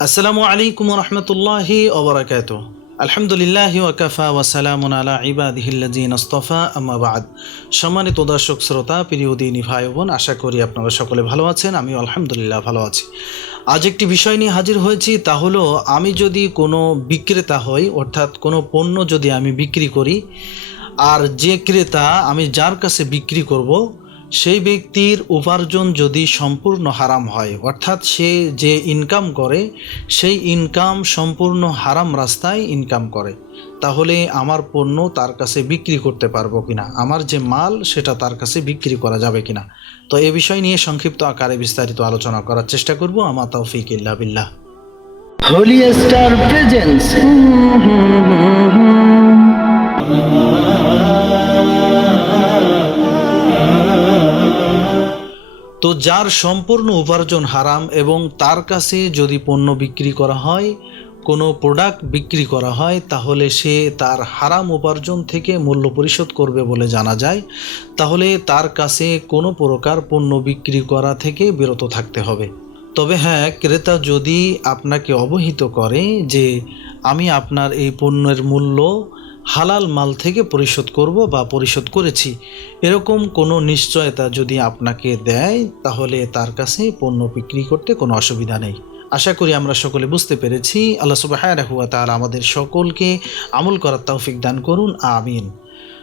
আসসালামু আলাইকুম রহমতুল্লাহি ওবরাকাতুহ। আলহামদুলিল্লাহি ওয়াকাফা ওয়াসালামুন আলা ইবাদিহিল্লাযিনা ইসতাফা, আম্মা বাদ। সম্মানিত দর্শক শ্রোতা, প্রিয় দিনী ভাই বোন, আশা করি আপনারা সকলে ভালো আছেন। আমি আলহামদুলিল্লাহ ভালো আছি। আজ একটি বিষয় নিয়ে হাজির হয়েছি, তা হলো আমি যদি কোনো বিক্রেতা হই, অর্থাৎ কোনো পণ্য যদি আমি বিক্রি করি, আর যে ক্রেতা আমি যার কাছে বিক্রি করব সেই ব্যক্তির উপার্জন যদি সম্পূর্ণ হারাম হয়, অর্থাৎ সে যে ইনকাম করে সেই ইনকাম সম্পূর্ণ হারাম রাস্তায় ইনকাম করে, তাহলে আমার পণ্য তার কাছে বিক্রি করতে পারবো কিনা, আমার যে মাল সেটা তার কাছে বিক্রি করা যাবে কিনা। তো এ বিষয় নিয়ে সংক্ষিপ্ত আকারে বিস্তারিত আলোচনা করার চেষ্টা করব। আমা তাওফিক ইল্লা বিল্লাহ। Holi star presence. তো যার সম্পূর্ণ উপার্জন হারাম এবং তার কাছে যদি পণ্য বিক্রি করা হয়, কোনো প্রোডাক্ট বিক্রি করা হয়, তাহলে সে তার হারাম উপার্জন থেকে মূল্য পরিশোধ করবে বলে জানা যায়। তাহলে তার কাছে কোনো প্রকার পণ্য বিক্রি করা থেকে বিরত থাকতে হবে। তবে হ্যাঁ, ক্রেতা যদি আপনাকে অবহিত করে যে আমি আপনার এই পণ্যের মূল্য হালাল মাল থেকে পরিশোধ করব বা পরিশোধ করেছি, এরকম কোনো নিশ্চয়তা যদি আপনাকে দেয়, তাহলে তার কাছে পণ্য বিক্রি করতে কোনো অসুবিধা নেই। আশা করি আমরা সকলে বুঝতে পেরেছি। আল্লাহ সুবহানাহু ওয়া তাআলা আমাদের সকলকে আমল করার তৌফিক দান করুন, আমিন।